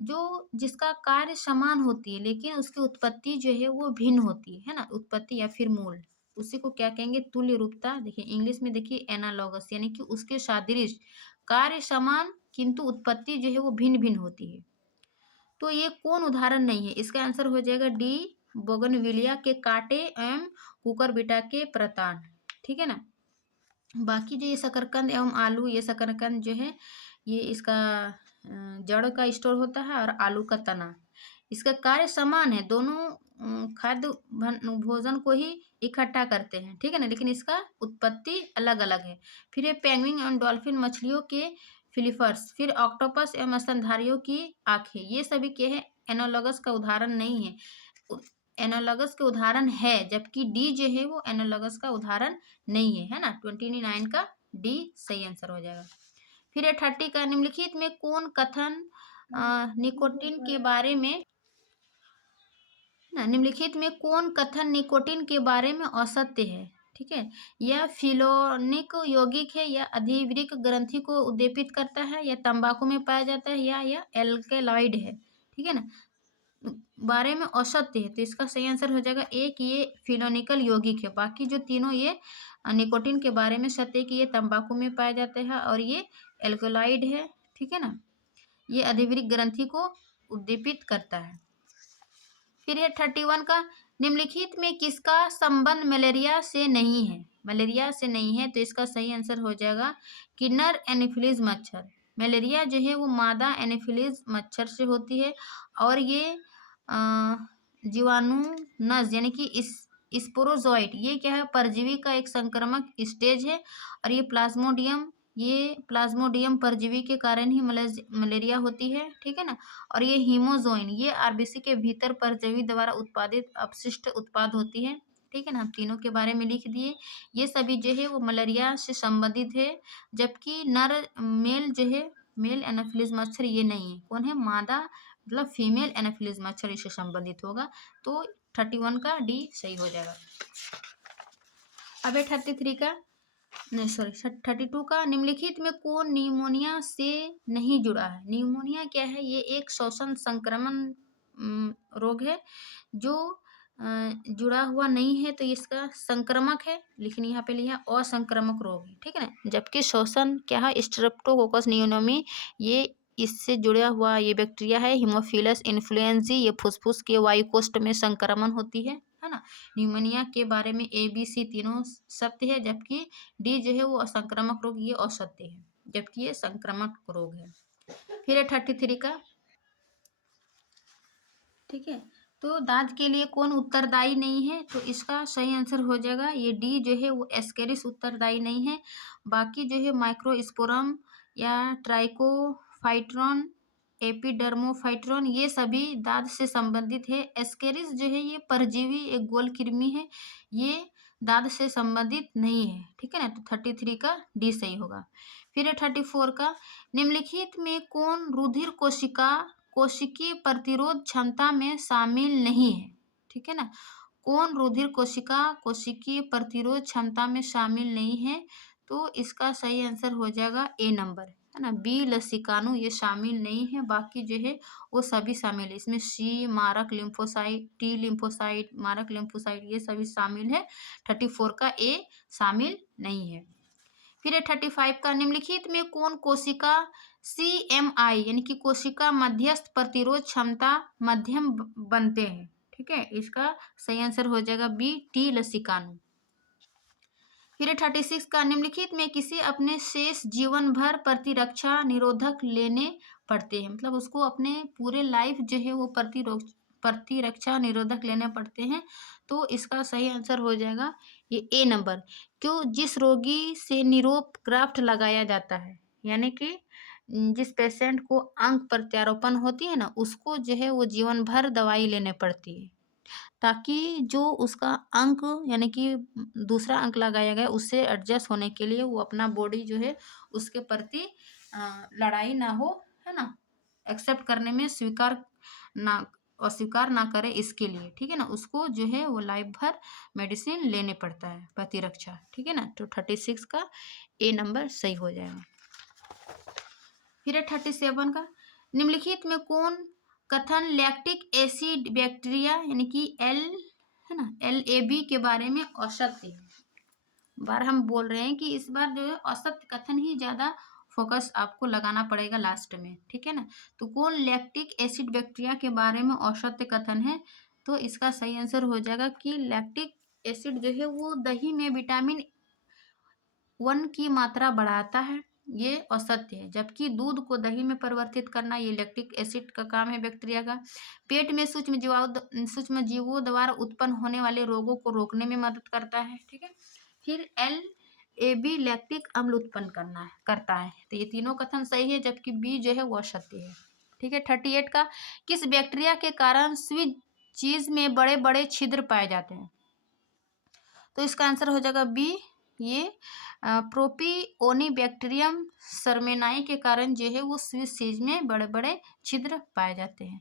जो जिसका कार्य समान होती है लेकिन उसकी उत्पत्ति जो है वो भिन्न होती है ना, उत्पत्ति या फिर मूल, उसी को क्या कहेंगे, तुल्य रूपता। देखिए इंग्लिश में देखिए एनालॉगस यानी कि उसके सादृश, कार्य समान किंतु उत्पत्ति जो है वो भिन्न भिन्न होती है, तो ये कौन उदाहरण नहीं है, इसका आंसर हो जाएगा डी बोगनविलिया के कांटे एवं कुकुरबिटा के प्रतान, ठीक है ना। बाकी जो ये शकरकंद एवं आलू, ये शकरकंद जो है ये इसका जड़ का स्टोर होता है और आलू का तना, इसका कार्य समान है, दोनों खाद्य भोजन को ही इकट्ठा करते हैं, ठीक है ना, लेकिन इसका उत्पत्ति अलग अलग है। फिर ये पेंगुइन और डॉल्फिन मछलियों के फिलीफर्स, फिर ऑक्टोपस एवं स्तनधारियों की आंखें, ये सभी क्या है, एनालॉगस का उदाहरण नहीं है, एनालॉगस के उदाहरण है, जबकि डी जो है वो एनालॉगस का उदाहरण नहीं है, है ना। 29 का डी सही आंसर हो जाएगा। फिर 30 का निम्नलिखित में कौन कथन निकोटीन के बारे में, निम्नलिखित में कौन कथन निकोटीन के बारे में असत्य है, ठीक है। यह फिलोनिक यौगिक है, या अधिवृक्क ग्रंथि को उद्दीपित करता है, या तंबाकू में पाया जाता है, या यह एल्केलॉइड है, ठीक है ना। बारे में असत्य है, तो इसका सही आंसर हो जाएगा एक, ये फिलोनिकल यौगिक है। बाकी जो तीनों ये निकोटीन के बारे में सत्य है कि ये तंबाकू में पाया जाता है और ये एल्केलॉइड है, ठीक है ना। ये अधिवृक्क ग्रंथि को उद्दीपित करता है। फिर है 31 का, निम्नलिखित में किसका संबंध मलेरिया से नहीं है, मलेरिया से नहीं है, तो इसका सही आंसर हो जाएगा किन्नर एनोफिलीज मच्छर। मलेरिया जो है वो मादा एनोफिलीज मच्छर से होती है, और ये जीवाणु नस यानी कि इस स्पोरोजोइट, ये क्या है, परजीवी का एक संक्रामक स्टेज है, और ये प्लाज्मोडियम परजीवी के कारण ही मलेरिया होती है, ठीक है ना। और ये हीमोजोइन, ये आरबीसी के भीतर परजीवी द्वारा उत्पादित अपशिष्ट उत्पाद होती है, ठीक है ना। हम तीनों के बारे में लिख दिए। ये सभी जो है वो मलेरिया से संबंधित है, जबकि मेल जो है, मेल एनाफिलीज मच्छर ये नहीं है। कौन है, मादा मतलब फीमेल एनाफिलीज मच्छर इससे संबंधित होगा, तो 31 का डी सही हो जाएगा। अब 33 का, नहीं सॉरी 32 का, निम्नलिखित में कौन निमोनिया से नहीं जुड़ा है। निमोनिया क्या है, ये एक श्वसन संक्रमण रोग है जो जुड़ा हुआ नहीं है, तो इसका संक्रमक है, लेकिन यहाँ पे लिया असंक्रामक रोग है, ठीक है ना। जबकि श्वसन क्या है, स्ट्रेप्टोकोकस निमोनिया, ये इससे जुड़ा हुआ ये बैक्टीरिया है। हीमोफिलस इन्फ्लुएंजी, ये फुसफुस के वायुकोष्ठ में संक्रमण होती है ना। निमोनिया के बारे में ए बी सी तीनों सत्य है, जबकि डी जो है वो असंक्रामक रोग, ये असत्य है, जबकि ये संक्रामक रोग है। फिर है 33 का, ठीक है। तो दांत के लिए कौन उत्तरदायी नहीं है, तो इसका सही आंसर हो जाएगा ये डी जो है वो एस्केरिस उत्तरदायी नहीं है। बाकी जो है माइक्रोस्पोरम या ट्राइकोफाइट्रॉन, एपिडर्मोफाइट्रॉन, ये सभी दांत से संबंधित है। एस्केरिस जो है ये परजीवी एक गोल कृमि है, ये दांत से संबंधित नहीं है, ठीक है ना। तो 33 का डी सही होगा। फिर है 34 का, निम्नलिखित में कौन रुधिर कोशिकीय प्रतिरोध क्षमता में शामिल नहीं है, ठीक है ना। कौन रुधिर कोशिकीय प्रतिरोध क्षमता में शामिल नहीं है, तो इसका सही आंसर हो जाएगा ए नंबर, है ना। बी लसिकानु ये शामिल नहीं है, बाकी जो है वो सभी शामिल है। इसमें सी मारक लिम्फोसाइट, टी लिम्फोसाइट, मारक लिम्फोसाइट, ये सभी शामिल है। 34 का ए शामिल नहीं है। फिर 35 का, निम्नलिखित में कौन कोशिका CMI यानी कि कोशिका मध्यस्थ प्रतिरोध क्षमता मध्यम बनते हैं, ठीक है। इसका सही आंसर हो जाएगा बी टी लसिकानु। फिर 36 का, निम्नलिखित में किसी अपने शेष जीवन भर प्रतिरक्षा निरोधक लेने पड़ते हैं, मतलब उसको अपने पूरे लाइफ जो है वो प्रतिरक्षा निरोधक लेने पड़ते हैं, तो इसका सही आंसर हो जाएगा ये ए नंबर। क्यों, जिस रोगी से नीरोप ग्राफ्ट लगाया जाता है, यानी कि जिस पेशेंट को अंग प्रत्यारोपण होती है ना, उसको जो है वो जीवन भर दवाई लेने पड़ती है, ताकि जो उसका अंक यानी कि दूसरा अंक लगाया गया उससे एडजस्ट होने के लिए वो अपना बॉडी जो है उसके प्रति लड़ाई ना हो, है ना, एक्सेप्ट करने में अस्वीकार ना करे इसके लिए, ठीक है ना। उसको जो है वो लाइफ भर मेडिसिन लेने पड़ता है, प्रतिरक्षा, ठीक है ना। तो 36 का ए नंबर सही हो जाएगा। फिर 37 का, निम्नलिखित में कौन कथन लैक्टिक एसिड बैक्टीरिया यानी कि है ना LAB के बारे में असत्य है। बार हम बोल रहे हैं कि इस बार जो है असत्य कथन ही ज़्यादा फोकस आपको लगाना पड़ेगा लास्ट में, ठीक है ना। तो कौन लैक्टिक एसिड बैक्टीरिया के बारे में असत्य कथन है, तो इसका सही आंसर हो जाएगा कि लैक्टिक एसिड जो है वो दही में विटामिन 1 की मात्रा बढ़ाता है, ये असत्य है। जबकि दूध को दही में परिवर्तित करना ये लैक्टिक एसिड का काम है बैक्टीरिया का। पेट में सूक्ष्म जीवों द्वारा उत्पन्न होने वाले रोगों को रोकने में मदद करता है, ठीक है। फिर ए बी लैक्टिक अम्ल उत्पन्न करता है। तो ये तीनों कथन सही है, जबकि बी जो है वो असत्य है। ठीक है। 38 का, किस बैक्टीरिया के कारण स्वीट चीज में बड़े बड़े छिद्र पाए जाते हैं? तो इसका आंसर हो जाएगा बी, ये प्रोपिओनी बैक्टीरियम सरमेनाई के कारण जो है वो स्विस चीज में बड़े बड़े छिद्र पाए जाते हैं।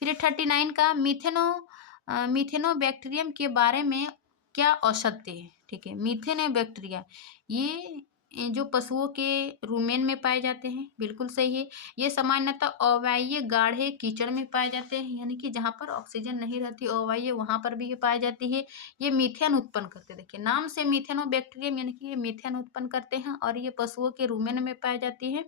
फिर 39 का, मिथेनो बैक्टीरियम के बारे में क्या औसत्य है? ठीक है, मिथेनो बैक्टीरिया ये जो पशुओं के रुमेन में पाए जाते हैं, बिल्कुल सही है। ये सामान्यतः अवायवीय गाढ़े कीचड़ में पाए जाते हैं, यानी कि जहाँ पर ऑक्सीजन नहीं रहती अवायवीय वहाँ पर भी ये पाई जाती है। ये मीथेन उत्पन्न करते हैं, देखिए नाम से मिथेनो बैक्टीरियम, यानी कि ये मीथेन उत्पन्न करते हैं और ये पशुओं के रुमेन में पाई जाती है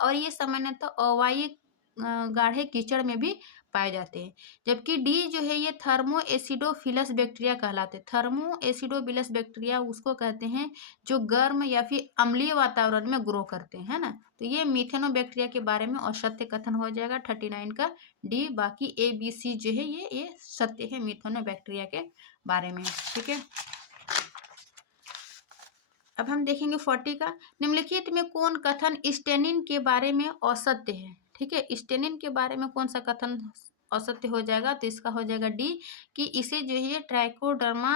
और ये सामान्यतः अवायवीय गाढ़े कीचड़ में भी पाए जाते हैं। जबकि डी जो है ये थर्मो एसिडोफिलस बैक्टीरिया कहलाते हैं। थर्मो एसिडोफिलस बैक्टीरिया उसको कहते हैं जो गर्म या फिर अम्लीय वातावरण में ग्रो करते हैं, है ना। तो ये मिथेनो बैक्टीरिया के बारे में असत्य कथन हो जाएगा 39 का डी। बाकी ए बी सी जो है ये सत्य है मिथेनो बैक्टीरिया के बारे में। ठीक है। अब हम देखेंगे 40 का, निम्नलिखित में कौन कथन स्टेनिन के बारे में असत्य है? ठीक है, स्टेनिन के बारे में कौन सा कथन असत्य हो जाएगा? तो इसका हो जाएगा डी, कि इसे जो है ट्राइकोडर्मा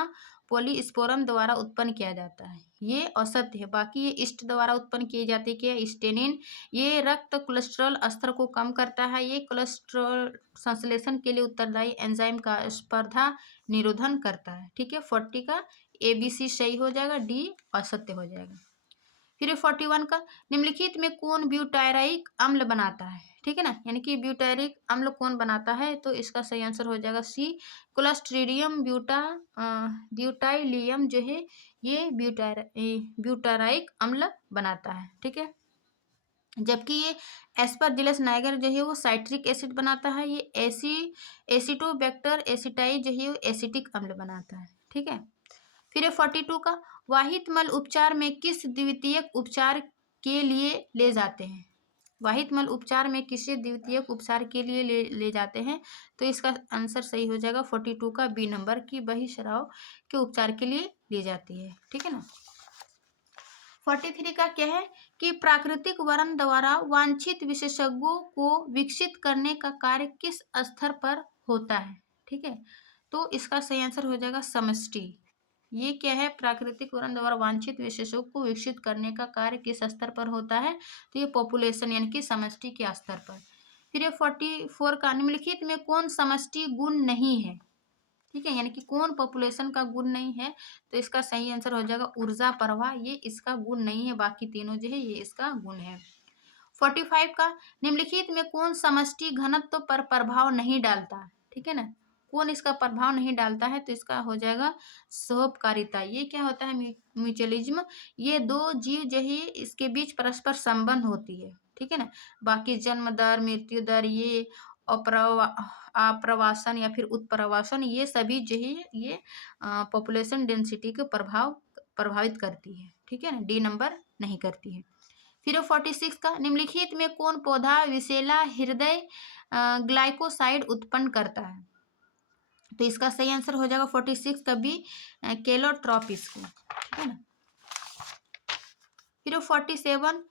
पॉलीस्पोरम द्वारा उत्पन्न किया जाता है, ये असत्य है। बाकी ये ईस्ट द्वारा उत्पन्न किए जाते क्या? स्टेनिन। ये रक्त कोलेस्ट्रॉल स्तर को कम करता है, ये कोलेस्ट्रॉल संश्लेषण के लिए उत्तरदायी एंजाइम का स्पर्धा निरोधन करता है। ठीक है, 40 का ए बी सी सही हो जाएगा, डी असत्य हो जाएगा। फिर 41 का, निम्नलिखित में कौन ब्यूटायरिक अम्ल बनाता है? ठीक है ना, यानी कि ब्यूटायरिक अम्ल कौन बनाता है? तो इसका सही आंसर हो जाएगा सी, क्लोस्ट्रीडियम ब्यूटाइलियम जो है ये ब्यूटाराइक अम्ल बनाता है। ठीक है, जबकि ये एस्परजिलस नाइगर जो है वो साइट्रिक एसिड बनाता है, ये एसिटोबैक्टर एसिटाई जो है वो एसिटिक अम्ल बनाता है। ठीक है। फिर 42 का, वाहित मल उपचार में किस द्वितीयक उपचार के लिए ले जाते हैं? वाहित मल उपचार में किसे द्वितीयक उपचार के लिए ले जाते हैं? तो इसका आंसर सही हो जाएगा 42 का बी नंबर की बहिस्राव के उपचार के लिए ली जाती है। ठीक है ना। 43 का क्या है कि प्राकृतिक वर्ण द्वारा वांछित विशेषज्ञों को विकसित करने का कार्य किस स्तर पर होता है? ठीक है, तो इसका सही आंसर हो जाएगा समष्टि। ये क्या है? प्राकृतिक वर्ण द्वारा वांछित विशेषज्ञों को विकसित करने का कार्य किस स्तर पर होता है? तो ये पॉपुलेशन यानी कि समष्टि के स्तर पर। फिर ये 44 का, निम्नलिखित में कौन समष्टि गुण नहीं है? ठीक है, यानी कि कौन पॉपुलेशन का गुण नहीं है? तो इसका सही आंसर हो जाएगा ऊर्जा प्रवाह, ये इसका गुण नहीं है, बाकी तीनों जो है ये इसका गुण है। 45 का, निम्नलिखित में कौन समष्टि घनत्व पर प्रभाव नहीं डालता? ठीक है ना, कौन इसका प्रभाव नहीं डालता है? तो इसका हो जाएगा सोपकारिता। ये क्या होता है? म्यूचुअलिज्म। ये दो जीव जो है इसके बीच परस्पर संबंध होती है। ठीक है ना, बाकी जन्म दर, मृत्यु दर, ये आप्रवासन या फिर उत्प्रवासन, ये सभी जो है ये पॉपुलेशन डेंसिटी को प्रभावित करती है। ठीक है ना, डी नंबर नहीं करती है। फिर 46 का, निम्नलिखित में कौन पौधा विशेला हृदय ग्लाइकोसाइड उत्पन्न करता है? तो इसका सही आंसर हो जाएगा 46 का बी, केलोट्रॉपिस को। ठीक है ना। फिर 47,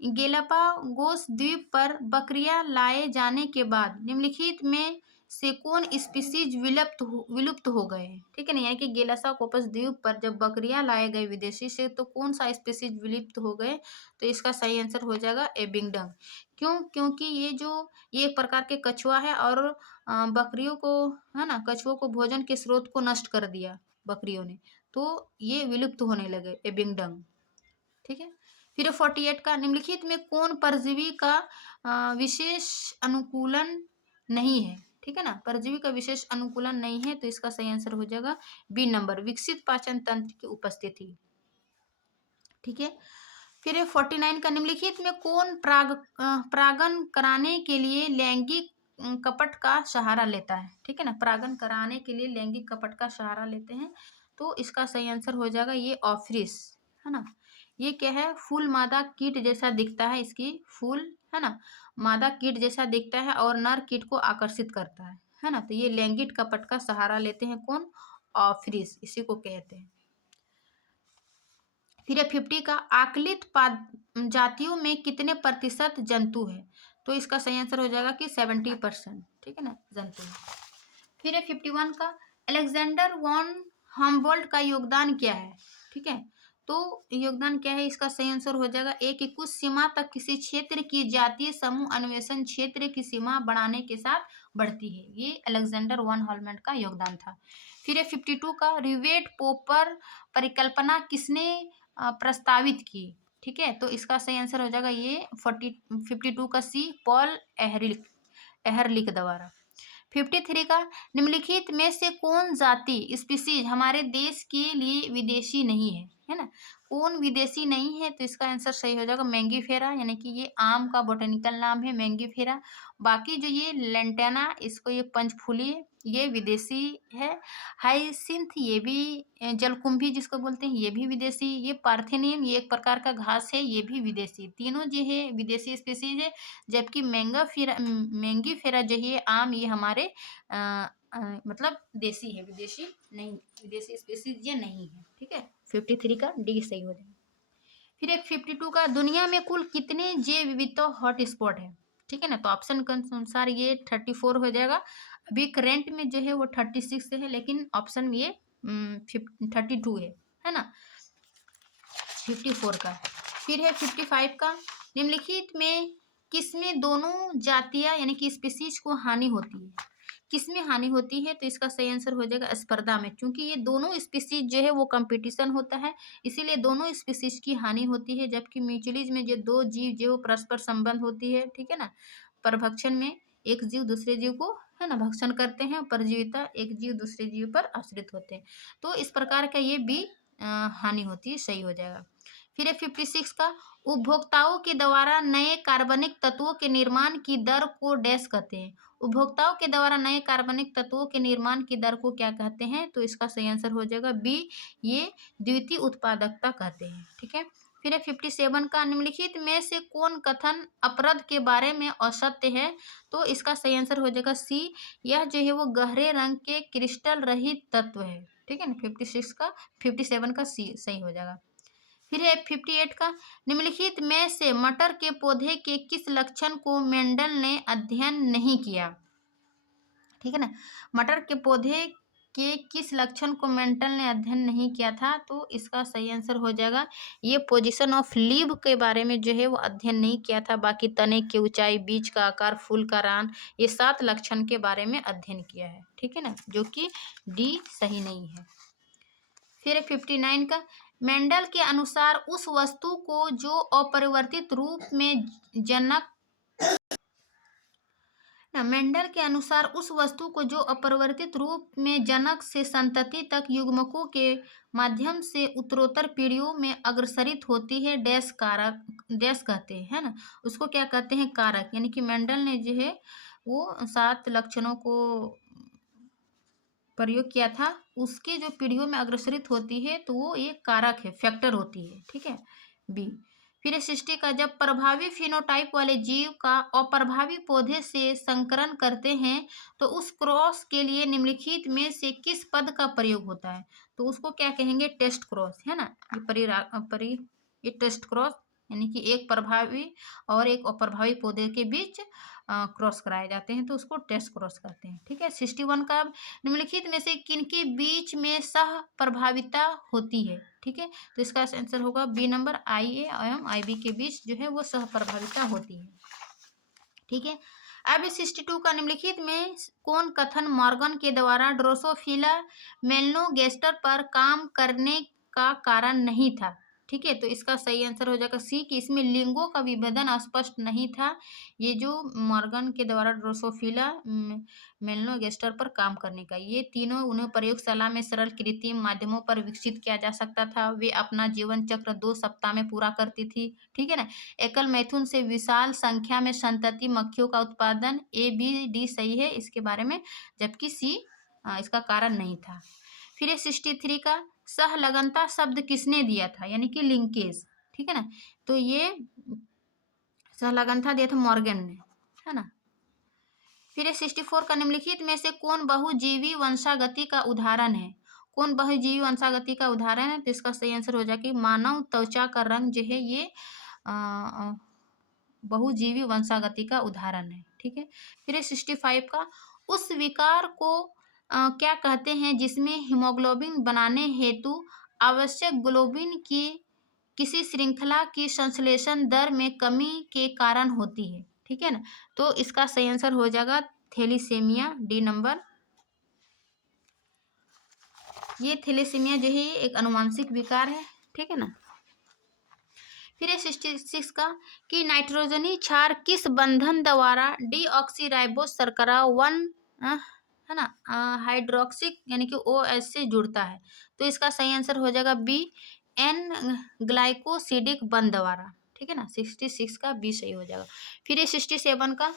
गेलापागोस द्वीप पर बकरियां लाए जाने के बाद निम्नलिखित में से कौन स्पीसीज विलुप्त हो गए? ठीक है ना, यानी कि गेलापागोस द्वीप पर जब बकरियां लाए गए विदेशी से, तो कौन सा स्पीसीज विलुप्त हो गए? तो इसका सही आंसर हो जाएगा एबिंगडम। क्यों? क्योंकि ये एक प्रकार के कछुआ है और बकरियों को, है ना, कछुओं को भोजन के स्रोत को नष्ट कर दिया बकरियों ने, तो ये विलुप्त होने लगे एबिंगडम। ठीक है। फिर 48 का, निम्नलिखित में कौन परजीवी का विशेष अनुकूलन नहीं है? ठीक है ना, परजीवी का विशेष अनुकूलन नहीं है, तो इसका सही आंसर हो जाएगा बी नंबर, विकसित पाचन तंत्र की उपस्थिति। ठीक है। फिर 49 का, निम्नलिखित में कौन परागण कराने के लिए लैंगिक कपट का सहारा लेता है? ठीक है ना, परागण कराने के लिए लैंगिक कपट का सहारा लेते हैं, तो इसका सही आंसर हो जाएगा ये ऑफरिस, है ना। ये क्या है? फूल मादा कीट जैसा दिखता है, इसकी फूल, है ना, मादा कीट जैसा दिखता है और नर कीट को आकर्षित करता है ना। तो ये लैंगिक कपट का सहारा लेते हैं कौन? ऑफरिस, इसी को कहते हैं। फिर है 50 का आकलित जातियों में कितने प्रतिशत जंतु है? तो इसका सही आंसर हो जाएगा कि 70%, ठीक है ना, जंतु है। फिर है 51 का अलेक्जेंडर वॉन हम्बोल्ट का योगदान क्या है? ठीक है, तो योगदान क्या है, इसका सही आंसर हो जाएगा ए कि कुछ सीमा तक किसी क्षेत्र की जातीय समूह अन्वेषण क्षेत्र की सीमा बढ़ाने के साथ बढ़ती है। ये अलेक्जेंडर वॉन हम्बोल्ट का योगदान था। फिर है 52 का रिवेट पोपर परिकल्पना किसने प्रस्तावित की? ठीक है, तो इसका सही आंसर हो जाएगा ये 52 का सी, पॉल एहरलिख द्वारा। 53 का निम्नलिखित में से कौन जाति स्पीसीज हमारे देश के लिए विदेशी नहीं है ना, कौन विदेशी नहीं है? तो इसका आंसर सही हो जाएगा मैंगीफेरा, यानी कि ये आम का बोटेनिकल नाम है मैंगीफेरा। बाकी जो ये लेंटेना, इसको ये पंचफूली, ये विदेशी है। हाइसिंथ ये भी जलकुंभी जिसको बोलते हैं, ये भी विदेशी। ये पार्थेनियम, ये एक प्रकार का घास है, ये भी विदेशी। तीनों जो है विदेशी स्पीसीज है। जबकि मैंगीफेरा जो है आम, ये हमारे मतलब देसी है, विदेशी नहीं, विदेशी स्पीसीज ये नहीं है। ठीक है, 53 का डी सही हो जाएगा। फिर एक 52 का दुनिया में कुल कितने जैव विविधता हॉटस्पॉट है? ठीक है ना, तो ऑप्शन के अनुसार ये 34 हो जाएगा। अभी करेंट में जो है वो 36 है, लेकिन ऑप्शन में ये 32 है ना, 54 का। फिर है 55 का निम्नलिखित में किसमें दोनों जातियां यानी कि स्पीसीज को हानि होती है? किसमें हानि होती है? तो इसका सही आंसर हो जाएगा स्पर्धा में, क्योंकि ये दोनों स्पीसीज जो है वो कंपटीशन होता है, इसीलिए दोनों स्पीसीज की हानि होती है। जबकि म्यूचुअलिज में जो दो जीव जो परस्पर संबंध होती है, ठीक है ना, परभक्षण में एक जीव दूसरे जीव को है ना भक्षण करते हैं, परजीविता एक जीव दूसरे जीव पर आश्रित होते हैं। तो इस प्रकार का ये भी हानि होती है, सही हो जाएगा। फिर है 56 का उपभोक्ताओं के द्वारा नए कार्बनिक तत्वों के निर्माण की दर को डैश कहते हैं? उपभोक्ताओं के द्वारा नए कार्बनिक तत्वों के निर्माण की दर को क्या कहते हैं? तो इसका सही आंसर हो जाएगा बी, ये द्वितीय उत्पादकता कहते हैं। ठीक है, फिर है 57 का निम्नलिखित में से कौन कथन अपरद के बारे में असत्य है? तो इसका सही आंसर हो जाएगा सी, यह जो है वो गहरे रंग के क्रिस्टल रहित तत्व है। ठीक है ना, 57 का सी सही हो जाएगा। फिर है 58 का निम्नलिखित में से मटर के पौधे के किस लक्षण को मेंडल ने अध्ययन नहीं किया? ठीक है ना, मटर के पौधे के किस लक्षण को मेंडल ने अध्ययन नहीं किया था? तो इसका सही आंसर हो जाएगा ये पोजीशन ऑफ लीव के बारे में जो है वो अध्ययन नहीं किया था। बाकी तने की ऊंचाई, बीज का आकार, फूल का रान, ये 7 लक्षण के बारे में अध्ययन किया है। ठीक है ना, जो कि डी सही नहीं है। फिर 59 का मेंडल के अनुसार उस वस्तु को जो अपरिवर्तित रूप में जनक मेंडल के अनुसार उस वस्तु को जो अपरिवर्तित रूप में जनक से संतति तक युग्मकों के माध्यम से उत्तरोत्तर पीढ़ियों में अग्रसरित होती है, डैश कारक, डैश कहते हैं, है ना, उसको क्या कहते हैं? कारक। यानी कि मेंडल ने जो है वो 7 लक्षणों को प्रयोग किया था, उसके जो पीढ़ियों में अग्रसरित होती है तो वो एक कारक है, फैक्टर होती है। ठीक है, बी। फिर सृष्टि का जब प्रभावी फिनोटाइप वाले जीव का अप्रभावी पौधे से संकरण करते हैं तो उस क्रॉस के लिए निम्नलिखित में से किस पद का प्रयोग होता है? तो उसको क्या कहेंगे? टेस्ट क्रॉस, है ना, ये टेस्ट क्रॉस, यानी कि एक प्रभावी और एक अप्रभावी पौधे के बीच क्रॉस कराए जाते हैं, तो उसको टेस्ट क्रॉस कहते हैं। ठीक है, 61 का निम्नलिखित में से किनके बीच में सह प्रभाविता होती है? ठीक है, तो इसका आंसर होगा बी नंबर, IA एवं IB के बीच जो है वो सह प्रभाविता होती है। ठीक है, अब 62 का निम्नलिखित में कौन कथन मॉर्गन के द्वारा ड्रोसोफिला मेलनोगेस्टर पर काम करने का कारण नहीं था? ठीक है, तो इसका सही आंसर हो जाएगा सी, कि इसमें लिंगों का विभेदन स्पष्ट नहीं था। ये जो मॉर्गन के द्वारा ड्रोसोफिला मेलनोगेस्टर पर काम करने का, ये तीनों उन्हें प्रयोगशाला में सरल कृत्रिम माध्यमों पर विकसित किया जा सकता था। वे अपना जीवन चक्र 2 सप्ताह में पूरा करती थी। ठीक है ना, एकल मैथुन से विशाल संख्या में संतति मक्खियों का उत्पादन, A B D सही है इसके बारे में, जबकि सी इसका कारण नहीं था। फिर 63 का सहलगनता शब्द किसने दिया था? यानी कि लिंकेज। ठीक है ना, तो ये सहलगनता दिया था मॉर्गन ने, है ना। फिर 64 का निम्नलिखित में से कौन बहुजीवी वंशागति का उदाहरण है? कौन बहुजीवी वंशागति का उदाहरण है? तो इसका सही आंसर हो जाएगा कि मानव त्वचा का रंग जो है ये बहुजीवी वंशागति का उदाहरण है। ठीक है, फिर 65 का, उस विकार को क्या कहते हैं जिसमें हीमोग्लोबिन बनाने हेतु आवश्यक ग्लोबिन की किसी श्रृंखला की संश्लेषण दर में कमी के कारण होती है। ठीक है ना, तो इसका सही आंसर हो जाएगा थैलीसीमिया, डी नंबर। ये थैलीसीमिया जो है ये एक अनुवांशिक विकार है। ठीक है ना, फिर 66 का कि नाइट्रोजनी क्षार किस बंधन द्वारा डीऑक्सीराइबोस शर्करा 1 है ना हाइड्रोक्सिक यानी कि OH से जुड़ता है? तो इसका सही आंसर हो जाएगा बी, एन ग्लाइकोसिडिक बंध द्वारा। ठीक है ना, 66 का बी सही हो जाएगा। फिर ये 67 का,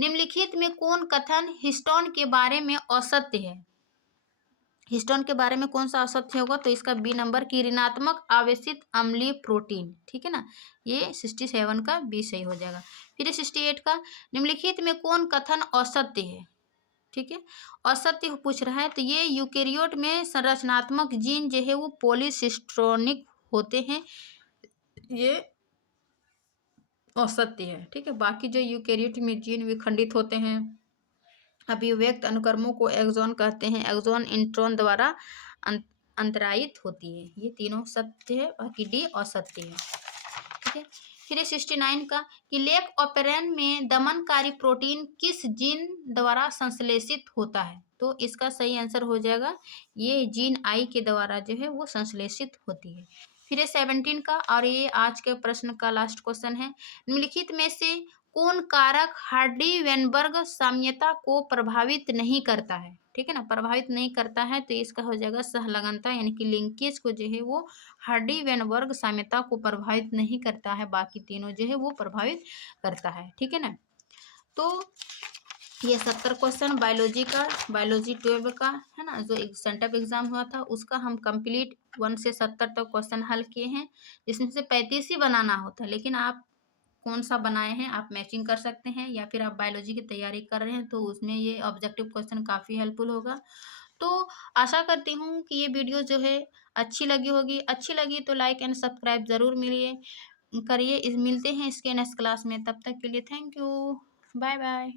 निम्नलिखित में कौन कथन हिस्टोन के बारे में असत्य है? हिस्टोन के बारे में कौन सा असत्य होगा? तो इसका बी नंबर की ऋणात्मक आवेशित अम्लीय प्रोटीन। ठीक है ना, ये 67 का बी सही हो जाएगा। फिर 68 का, निम्नलिखित में कौन कथन असत्य है? ठीक है, असत्य पूछ रहा है तो ये यूकेरियोट में संरचनात्मक जीन जो है वो पॉलीसिस्ट्रोनिक होते हैं, ये असत्य है। ठीक है, बाकी जो यूकेरियोट में जीन विखंडित होते हैं, अभिव्यक्त अनुक्रमों को एक्सॉन कहते हैं, एक्सॉन इंट्रॉन द्वारा अंतरायित होती है। ये तीनों सत्य है, बाकी डी असत्य है। ठीक है, फिर 69 का कि लेक ऑपेरन में दमनकारी प्रोटीन किस जीन द्वारा संश्लेषित होता है? तो इसका सही आंसर हो जाएगा ये जीन आई के द्वारा जो है वो संश्लेषित होती है। फिर 17 का, और ये आज के प्रश्न का लास्ट क्वेश्चन है, निम्नलिखित में से कौन कारक हार्डी वेनबर्ग साम्यता को प्रभावित नहीं करता है? ठीक है ना, प्रभावित नहीं करता है तो इसका हो जाएगा सहलगनता यानी कि लिंकेज को जो है वो हार्डी वेनबर्ग साम्यता को प्रभावित नहीं करता है, बाकी तीनों जो है वो प्रभावित करता है। ठीक है ना, तो ये 70 क्वेश्चन बायोलॉजी का, बायोलॉजी 12 का है ना, जो एक सेंटअप एग्जाम हुआ था उसका हम कंप्लीट 1 से 70 तक क्वेश्चन हल किए हैं, जिसमें से 35 ही बनाना होता है, लेकिन आप कौन सा बनाए हैं आप मैचिंग कर सकते हैं, या फिर आप बायोलॉजी की तैयारी कर रहे हैं तो उसमें ये ऑब्जेक्टिव क्वेश्चन काफ़ी हेल्पफुल होगा। तो आशा करती हूँ कि ये वीडियो जो है अच्छी लगी होगी। अच्छी लगी तो लाइक एंड सब्सक्राइब ज़रूर करिए। मिलते हैं इसके नेक्स्ट क्लास में, तब तक के लिए थैंक यू, बाय बाय।